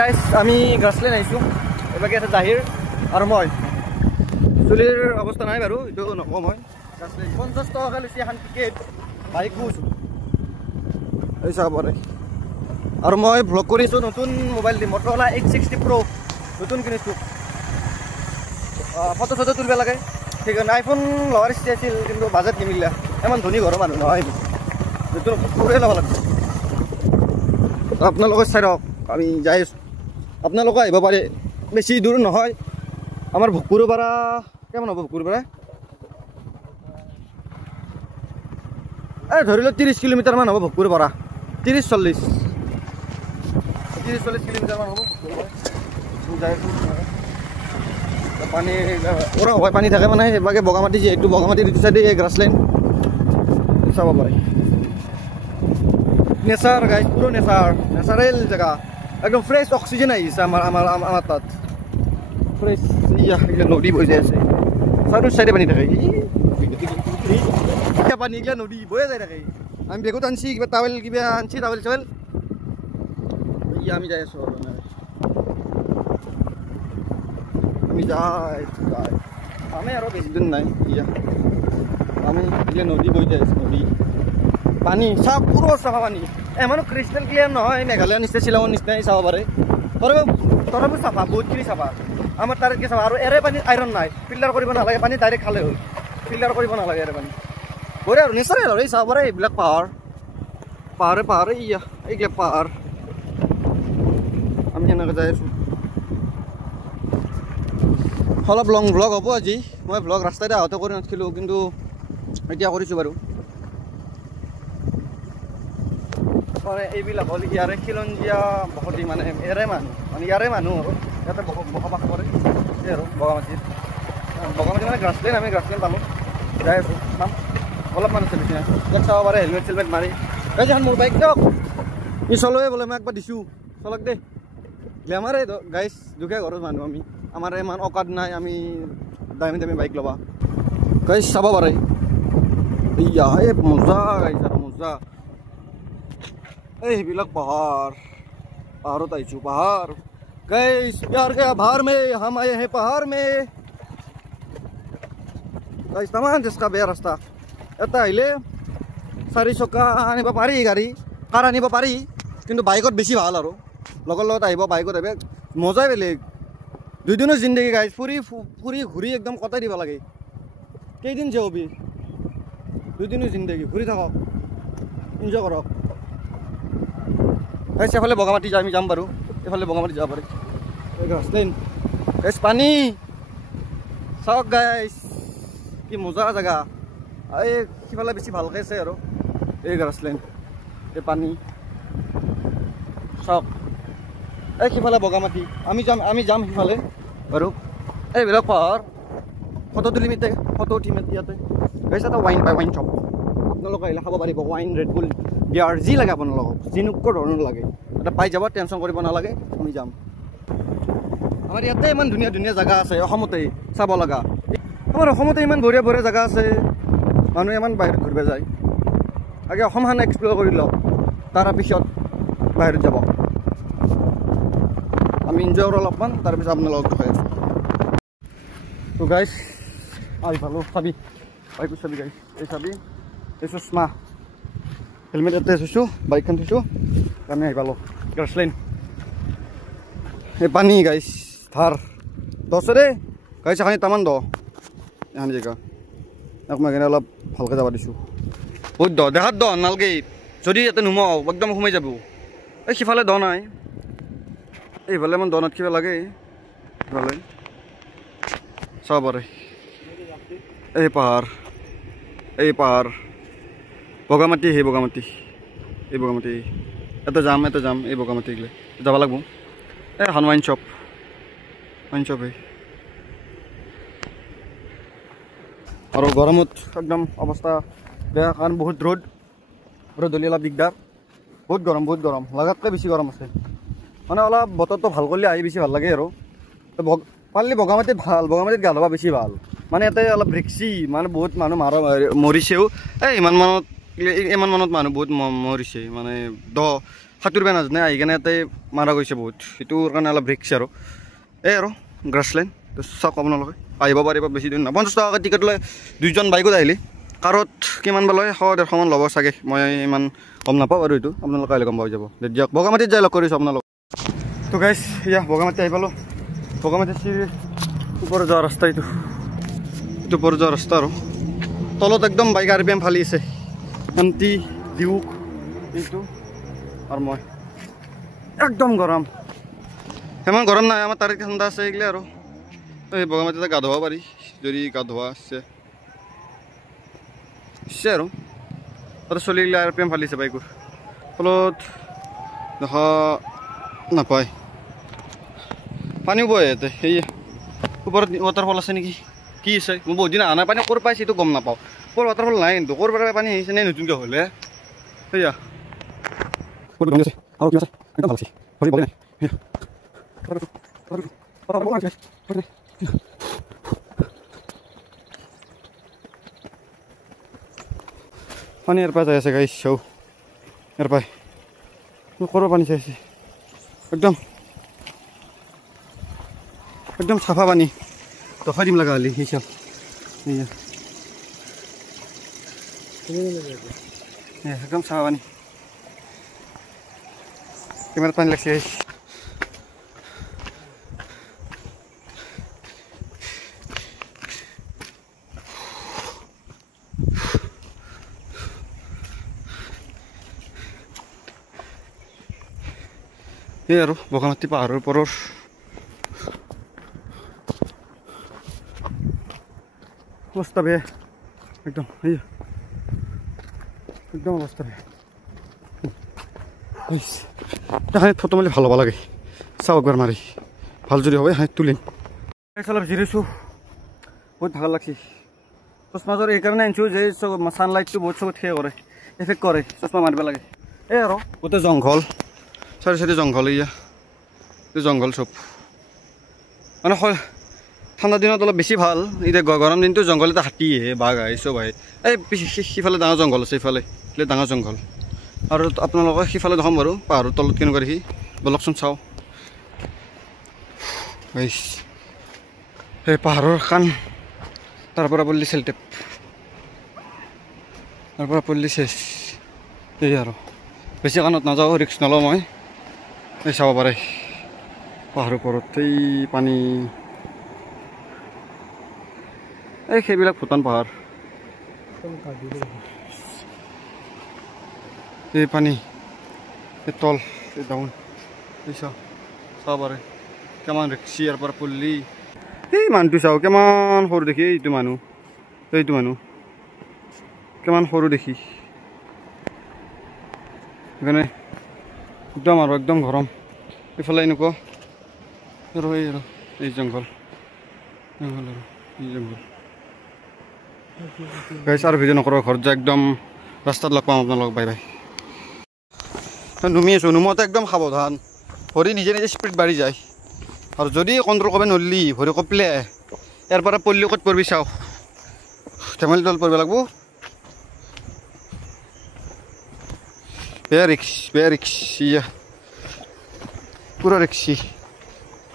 guys আমি grassland আহিছোঁ এবাৰ আছে জাহিৰ আৰু মই চুলিৰ অৱস্থা নাই বাৰু এইটো নকওঁ মই 50 টকা লৈছে এখন টিকেট বাইক গৈছোঁ এই চাব পাৰে আৰু মই ভ্লগ কৰিছোঁ নতুন মোবাইল দি মটৰলা 860 Pro নতুন কিনিছোঁ ফটো চটো তুলিব লাগে ঠিক আছে আইফোন লোৱাৰ ইচ্ছা আছিল কিন্তু বাজেট নিমিলা ইমান ধনী ঘৰৰ মানুহ নহয় নতুন ফটোৱে ল'ব লাগে আপোনালোকে চাই ৰওক আমি যাই আছোঁ আপোনালোকে আহিব পাৰে বেছি দূৰ নহয় আমাৰ ভোগপুৰৰ পৰা কেমন হ'ব ভোগপুৰৰ পৰা এই ধৰি লওক 30 কিলোমিটাৰমান হ'ব ভোগপুৰৰ পৰা 30-40 কিলোমিটাৰমান হ'ব যাই আছোঁ পানী ওরা হয় পানী থাকে মানে এবাকে বগামাটি যিহেতু বগামাটি দুটো সাইডে গ্ৰাছলেণ্ড চাব পাৰে নেচাৰ গাইজ পুৰো নেচাৰেল জেগা একদম ফ্ৰেশ অক্সিজেন আহিছে আমাৰ তাত ফ্ৰেশ এগুলো নদী বৈ যাই আছে চাইডৰ সাইডে পানী থাকে পানী এগুলো নদী বয়ে যাই থাকে আমি বেগত আনছি কিবা টাৱেল কিবা আনছি টাৱেল চাৱেল আমি যাই আছোঁ আমি যাই আমি আৰু বেছি দিন নাই আমি এগুলো নদী বৈ যাই আছো নদী পানী চাপ পুরো চাফা পানী এমানো ক্রিস্টাল ক্লিয়ার নহয় মেঘালয় নিশ্চয় শ্বিলঙৰ নিচিনাই চাব পাৰে তথাপি চাফা বহুতখিনি চাফা আমাৰ তাতকৈ চাফা আৰু এৰে পানী আইৰণ নাই ফিল্টাৰ কৰিব নালাগে পানী ডাইৰেক্ট খালে হ'ল ফিল্টাৰ কৰিব নালাগে এৰে পানী বঢ়িয়া আৰু নেচাৰেল আৰু এই চাব পাৰে এইবিলাক পাহাৰে এইবিলাক পাহাৰ আমি এনেকৈ যাই আছোঁ অলপ লং ভ্লগ হ'ব আজি মই ভ্লগ ৰাস্তাতে আহোঁতে কৰি নাছিলোঁ কিন্তু এতিয়া কৰিছোঁ বাৰু এইবিলাক হ'ল ইয়াৰে খিলঞ্জীয়া বসতি মানে ইয়াৰে মানুহ আৰু ইয়াতে বসবাস কৰে এই আৰু বগামাটি মানে গ্ৰাছলেণ্ড আমি গ্ৰাছলেণ্ড পালোঁ যাই আছোঁ নাম অলপ মানুহ চলিছে ইয়াত চাব পাৰে হেলমেট চেলমেট মাৰি এই যে মোৰ বাইক দিয়ক ই চলোৱে বোলে মই একবাৰ দিছোঁ চলক দেই গ্লেমাৰে গাইজ দুখীয়া ঘৰৰ মানুহ আমি আমাৰ ইমান অকাদ নাই আমি দামী বাইক ল'বা গাইজ চাব পাৰে এই মজা গাইজ আৰু মজা এই সেইবিলাক পাহাৰত আহিছোঁ পাহাৰ গাইজ प्यार के आभार में हम आए हैं पहाड़ में गाइज তামান চেষ্টা বেয়া ৰাস্তা এটা আহিলে 4 চকা আনিব পাৰি গাড়ী কাৰ আনিব পাৰি কিন্তু বাইকত বেছি ভাল আৰু লগৰ লগত আহিব বাইকত আহিব মজাই বেলেগ 2 দিনৰ জিন্দগী গাইজ ফুৰি ঘূৰি একদম কটাই দিব লাগে কেইদিন যে হবি 2 দিনৰ জিন্দগী ঘূৰি থাকক এনজয় কৰক গাইজ এফালে বগামাটি আমি যাম বাৰু এফালে বগামাটি যাব পাৰে গ্ৰাছলেণ্ড গাইজ পানী চাওক গাইজ কি মজা জেগা এই সিফালে বেছি ভালকৈ আছে আৰু এই গ্ৰাছলেণ্ড এই পানী চাওক এই সিফালে বগামাটি আমি যাম সিফালে বাৰু এইবিলাক পাহাৰ ফটো তুলিম ফটো উঠিম ইয়াতে গাইজ এটা ৱাইন পায় ৱাইন শ্বপ আপোনালোকে আহিলে খাব পাৰিব ৱাইন ৰেড বুল বিয়াৰ যি লাগে আপোনালোকক যেনেকুৱা ধৰণৰ লাগে এটা পাই যাব টেনশ্যন কৰিব নালাগে আমি যাম আমাৰ ইয়াতে ইমান ধুনীয়া ধুনীয়া জেগা আছে অসমতেই চাব লগা আমাৰ অসমতে ইমান বঢ়িয়া বঢ়িয়া জেগা আছে মানুহে ইমান বাহিৰত ঘূৰিব যায় আগে অসমখন এক্সপ্ল'ৰ কৰি লওক তাৰপিছত বাহিৰত যাব আমি এনজয় কৰোঁ অলপমান তাৰপিছত আপোনালোকক দেখাই আছোঁ তো গাইজ আহি পালোঁ চাবি বাইকত চাবি গাইজ এই চাবি এই চশমা হেলমেট ইয়াতে থৈছোঁ বাইকখন থৈছোঁ আমি আহি পালোঁ গ্ৰাছলেণ্ড এই পানী গাইজ ধাৰ দছে দেই গাইজ এখানি তামান দ এখন জেগা ইয়াক মই অলপ ভালকৈ যাব দিছোঁ বহুত দ দেখাত দ নালগে যদি ইয়াতে নোমাও একদম সোমাই যাব এই সিফালে দ নাই এইফালে ইমান দনত কিবা লাগে সিফালে চাব পাৰে এই পাহাৰ বগামাটি এই বগামাটি এটা যাম এই বগামাটি গ'লে যাব লাগিব এই এখন ৱাইন শ্বপ আৰু গৰমত একদম অৱস্থা বেয়া কাৰণ বহুত ৰ'দলি অলপ দিগদাৰ বহুত গৰম লাগাতকৈ বেছি গৰম আছে মানে অলপ বতৰটো ভাল কৰিলে আহি বেছি ভাল লাগে আৰু পাৰিলে বগামাটিত গা ধুবা বেছি ভাল মানে ইয়াতে অলপ ৰিক্সি মানে বহুত মানুহ মৰিছেও ইমান মানত মানুহ বহুত মৰিছে মানে সাঁতুৰিব নাজানে আহি কেনে ইয়াতে মাৰা গৈছে বহুত সেইটোৰ কাৰণে অলপ ৰিক্স আৰু এই আৰু গ্ৰাছলেণ্ড তো চাওক আপোনালোকে আহিব পাৰিব বেছি দিন নহয় 50 টকাকৈ টিকেট লয় 2জন বাইকত আহিলে কাৰত কিমান বা লয় 100-150 মান ল'ব চাগে মই ইমান গম নাপাওঁ আৰু এইটো আপোনালোকে আহিলে গম পাই যাব দিয়ক বগামাটিত যাই লগ কৰিছোঁ আপোনালোক তো গাইছ ইয়া বগামাটি আহি পালোঁ বগামাটি ওপৰত যোৱা ৰাস্তা এইটো ওপৰত যোৱা ৰাস্তা আৰু তলত একদম বাইক RPM ফালি আছে শান্তি ডিউক এইটো আৰু মই একদম গৰম ইমান গৰম নাই আমাৰ তাৰিখ ঠাণ্ডা আছে এইগিলা আৰু এই বগামাটিতে গা ধুব পাৰি যদি গা ধোৱা আছে আৰু তাতে চলিগিলা RPM ফালিছে বাইকৰ ফলত দেখা নাপায় পানীও বয় ইয়াতে সেই ওপৰত ৱাটাৰফল আছে নেকি কি আছে মই বহুত দিন অহা নাই পানী ক'ৰ পাইছে এইটো গম নাপাওঁ ক'ৰ ৱাটাৰফল নাই কিন্তু ক'ৰ পৰা পানী আহিছে নে নতুনকৈ হ'লে সেয়া আৰু কি আছে একদম ভাল আছে ভৰি বলে নাই পানী ইয়াৰ পৰা যাই আছে গাইছ চাও ইয়াৰ পৰাই ক'ৰ পানী চাইছে একদম একদম চাফা পানী দেখাই দিম লগা হ'লে হিচাপ একদম চাফা পানী কেমেৰাত পানী লাগছে এই আৰু বগামাটি পাহাৰৰ ওপৰৰ অৱস্থা বেয়া একদম একদম অৱস্থা বেয়া এখানে ফটো মাৰি ভাল হ'ব লাগে চাওঁ একবাৰ মাৰি ভাল যদি হয় হাত তুলিম অলপ জিৰাইছোঁ বহুত ভাল লাগছে চশমাযোৰ এইকাৰণে আনিছোঁ যে ছানলাইটটো বহুত চকুত সেই কৰে এফেক্ট কৰে চশমা মাৰিব লাগে এই আৰু গোটেই জংঘল চাৰি জংঘল এয়া জংঘল চব মানে হয় ঠাণ্ডা দিনত অলপ বেছি ভাল এতিয়া গৰম দিনটো জংঘল এটা হাতী আহে বাঘ আহে চব আহে এই সিফালে ডাঙৰ জংঘল আছে ইফালে ডাঙৰ জংঘল আৰু আপোনালোকে সিফালে দেখাম বাৰু পাহাৰৰ তলত কেনেকুৱা দেখি বলকচোন চাওঁ এই পাহাৰৰ কাণ তাৰ পৰা পল্লি চেলটেপ তাৰ পৰা পল্লি চেচ এই আৰু বেছি কাণত নাযাওঁ ৰিক্স নলওঁ মই এই চাব পাৰে পাহাৰৰ ওপৰত এই পানী এই সেইবিলাক ভূটান পাহাৰ এই পানী এই তল এই ডাউন এই চাব পাৰে কিমান ৰিক্সি ইয়াৰ পৰা পল্লি এই মানুহটো চাওঁ কিমান সৰু দেখি এইটো মানুহ কিমান সৰু দেখি সেইকাৰণে একদম আৰু একদম গৰম এইফালে এনেকুৱা আৰু এই জংঘল আৰু এই জংঘল গাইছ আৰু ভিডিঅ' নকৰোঁ ঘৰত যায় একদম ৰাস্তাত লগ পাম আপোনালোক বাই বাই নুমি আছোঁ নুমতে একদম সাৱধান ভৰি নিজে স্পীড বাঢ়ি যায় আৰু যদি কণ্ট্ৰল কৰিব নোৱাৰিলি ভৰি কঁপিলে ইয়াৰ পৰা পল্লি ক'ত পৰিবি চাওঁ ধেমালি তল পৰিব লাগিব বেয়া ৰিক্স ইয়া পুৰা ৰিক্সি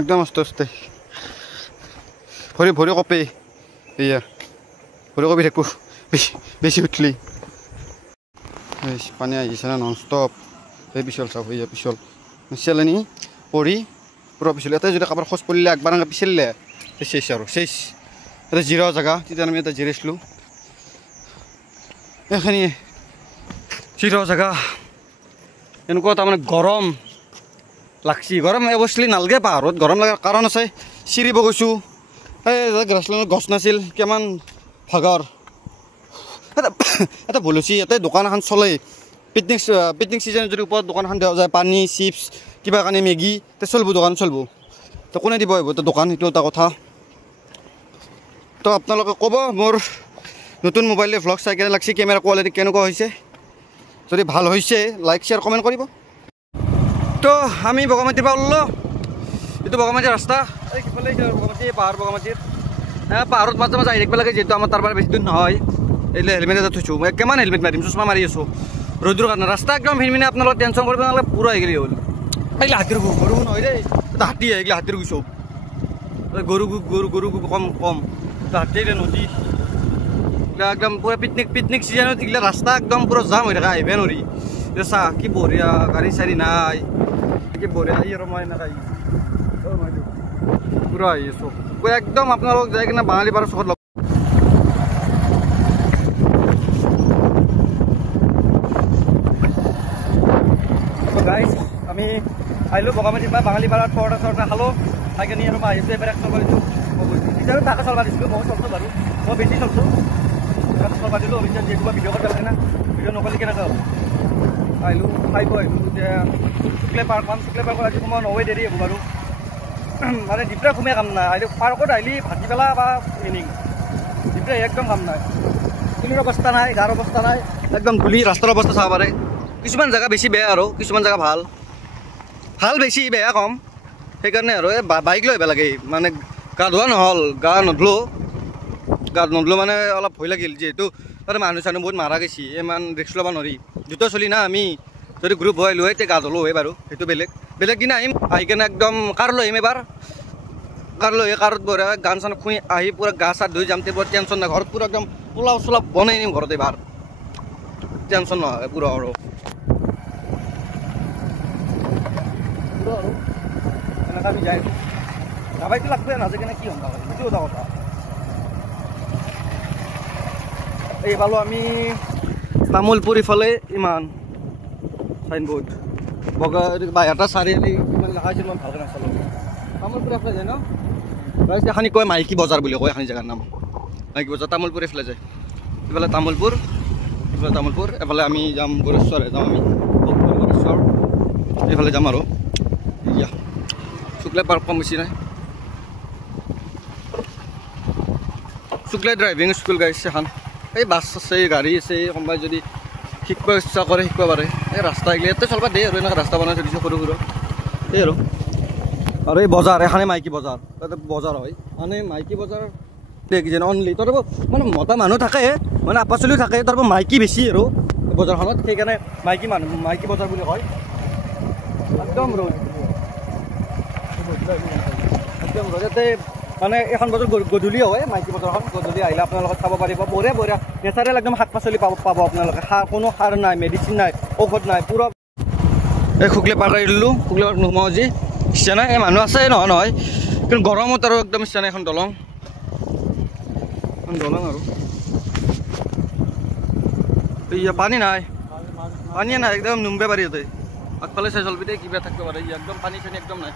একদম আস্তে আস্তে ভৰি কঁপে এয়া ভৰি কঁপি থাকোঁ বেছি উঠলি পানী আহিছে না নন ষ্টপ এই পিছল চাওক এয়া পিছল চেলেনি পৰি পুৰা পিছল ইয়াতে যদি কাৰোবাৰ খোজ পৰিলে একবাৰ পিছলিলে চেচ আৰু চেচ ইয়াতে জিৰোৱা জেগা তেতিয়া আমি ইয়াতে জিৰাইছিলোঁ এইখিনি জিৰোৱা জেগা এনেকুৱা তাৰমানে গৰম লাগছি গৰম অৱশ্যে নালাগে পাহাৰত গৰম লগাৰ কাৰণ আছে চিৰিব গৈছোঁ এই গ্ৰাছলেণ্ডত গছ নাছিল কিমান ভাগৰ এটা ভুলুচি ইয়াতে দোকান এখন চলে পিকনিক ছিজন যদি ওপৰত দোকান এখন দিয়া যায় পানী চিপছ কিবা কাৰণে মেগী তে চলিব দোকান চলিব তো কোনে দিব আহিব তো দোকান সেইটো এটা কথা তো আপোনালোকে ক'ব মোৰ নতুন মোবাইলে ভ্লগ চাই কেনে লাগছে কেমেৰা কোৱালিটি কেনেকুৱা হৈছে যদি ভাল হৈছে লাইক শ্বেয়াৰ কমেণ্ট কৰিব তো আমি বগামাটিৰ পৰা ওলালোঁ এইটো বগামাটিৰ ৰাস্তা এই সিফালে বগামাটি বগামাটিৰ পাহাৰত মাজে আহি থাকিব লাগে যিহেতু আমাৰ তাৰ পৰা বেছি দূৰ নহয় এই হেলমেট এটা থৈছোঁ মই কিমান হেলমেট মাৰিম চশমা মাৰি আছোঁ ৰ'দৰ কাৰণে ৰাস্তা একদম ভিনভিনে আপোনালোকে টেনশ্যন কৰিব নালাগে পুৰা এগিলি হ'ল এইগিলা হাতীৰ গু গৰু নহয় দেই এটা হাতী এইগিলা হাতীৰ গু চব গৰু গৰু কম কম হাতী নদী এইগিলা একদম পুৰা পিকনিক চিজনত এইগিলা ৰাস্তা একদম পুৰা জাম হৈ থাকে আহিব নোৱাৰি চাহ কি বঢ়িয়া গাড়ী চাড়ী নাই কি বঢ়িয়া আহি আৰু মই এনেকৈ পুৰা আহি আছোঁ একদম আপোনালোক যাই কিনে বাঙালী পাৰৰ চকত লগ গাইজ আমি আহিলোঁ বগামাটিৰ পৰা বাঙালী পাৰত পৰঠা চৰঠা খালোঁ খাই কিনি আৰু মই আহিছোঁ এবাৰ এক চলবা দিছোঁ এতিয়া তাকে চলবা দিছিলোঁ মই চলছোঁ বাৰু মই বেছি চলছোঁ তাকে চলবা দিলোঁ এতিয়া যিহেতু ভিডিঅ' কৰিব লাগে না ভিডিঅ' নকৰিলে কেনেকৈ হ'ব আহিলোঁ খাই বৈ আহিলোঁ এতিয়া শুক্লে পাৰ্কখন শুক্লে পাৰ্কত আজি সময় নৱে দেৰি হ'ব বাৰু মানে ডিপ্ৰা ঘুমে কাম নাই আহিলে পাৰ্কত আহিলে ভাটি পেলা বা ইভিনিং ডিপ্ৰা একদম কাম নাই চুলিৰ অৱস্থা নাই গাৰ অৱস্থা নাই একদম ধূলি ৰাস্তাৰ অৱস্থা চাব পাৰে কিছুমান জেগা বেছি বেয়া আৰু কিছুমান জেগা ভাল ভাল বেছি বেয়া কম সেইকাৰণে আৰু এই বাইক লৈ আহিব লাগে মানে গা ধোৱা নহ'ল গা নধলোঁ মানে অলপ ভয় লাগিল যিহেতু তাতে মানুহ চানুহ বহুত মাৰা গৈছে ইমান ৰিক্স ল'ব নোৱাৰি দুটা চলি না আমি যদি গ্ৰুপ হৈ আহিলোঁ তেতিয়া গা ধুলোঁ হয় বাৰু সেইটো বেলেগ দিনা আহিম আহি কিনে একদম কাৰ লৈ আহিম এবাৰ কাৰ লৈ কাৰত বঢ়িয়া গান চান খুঁই আহি পূৰা গা চা ধুই যাম তেতিয়া টেনশ্যন নাই ঘৰত পূৰা একদম পোলাও চোলাও বনাই নিম ঘৰত এবাৰ টেনশ্যন নহয় পূৰা আৰু এনেকৈ আমি যাই যাবাইতো লাগবে নাযায় কিনে কি হ'ম সেইটো এটা কথা এই পালোঁ আমি তামোলপুৰ ইফালে ইমান চাইনবোৰ্ড বগা এটা চাৰিআলি ইমান লগাইছিল মই ভালকৈ নাচালোঁ তামোলপুৰ এফালে যায় ন এখানি কয় মাইকী বজাৰ বুলি কয় এখানি জেগাৰ নাম মাইকী বজাৰ তামোলপুৰ এফালে যায় ইফালে তামোলপুৰ এফালে আমি যাম গৰেশ্বৰ যাম আমি গৰেশ্বৰ এইফালে যাম আৰু ইয়া শুক্লা পাৰ্ক কম বেছি নাই শুক্লা ড্ৰাইভিং স্কুল গাইছে এখন এই বাছ আছে গাড়ী আছে কোনোবাই যদি শিকিব ইচ্ছা কৰে শিকিব পাৰে এই ৰাস্তা এইগিলা ইয়াতে চলবা দেই আৰু এনেকৈ ৰাস্তা বনাই থৈ দিছে সৰু এই আৰু এই বজাৰ এখানে মাইকী বজাৰ তাতে বজাৰ হয় মানে মাইকী বজাৰ দেখিছে অনলি তাৰ মানে মতা মানুহ থাকে মানে আপা চলিও থাকে তাৰ মাইকী বেছি আৰু বজাৰখনত সেইকাৰণে মাইকী বজাৰ বুলি কয় একদম ৰ'দ ইয়াতে মানে এখন বজাৰ গধূলি হয় মাইকী বজাৰখন গধূলি আহিলে আপোনালোকে চাব পাৰিব বঢ়িয়া নেচাৰেল একদম শাক পাচলি পাব আপোনালোকে কোনো সাৰ নাই মেডিচিন নাই ঔষধ নাই পূৰা এই শুক্লে পাৰ্ক আহি দিলোঁ শুক্লে পাৰ্ক নোসোমাওঁ আজি ইচ্ছা নাই এই মানুহ আছে নহয় কিন্তু গৰমত আৰু একদম ইচ্ছা নাই এখন দলং আৰু পানী নাই পানীয়ে নাই একদম নুমবে পাৰি ইয়াতে আগফালে চাই চলবি দেই কিবা থাকিব পাৰে একদম পানী চানী একদম নাই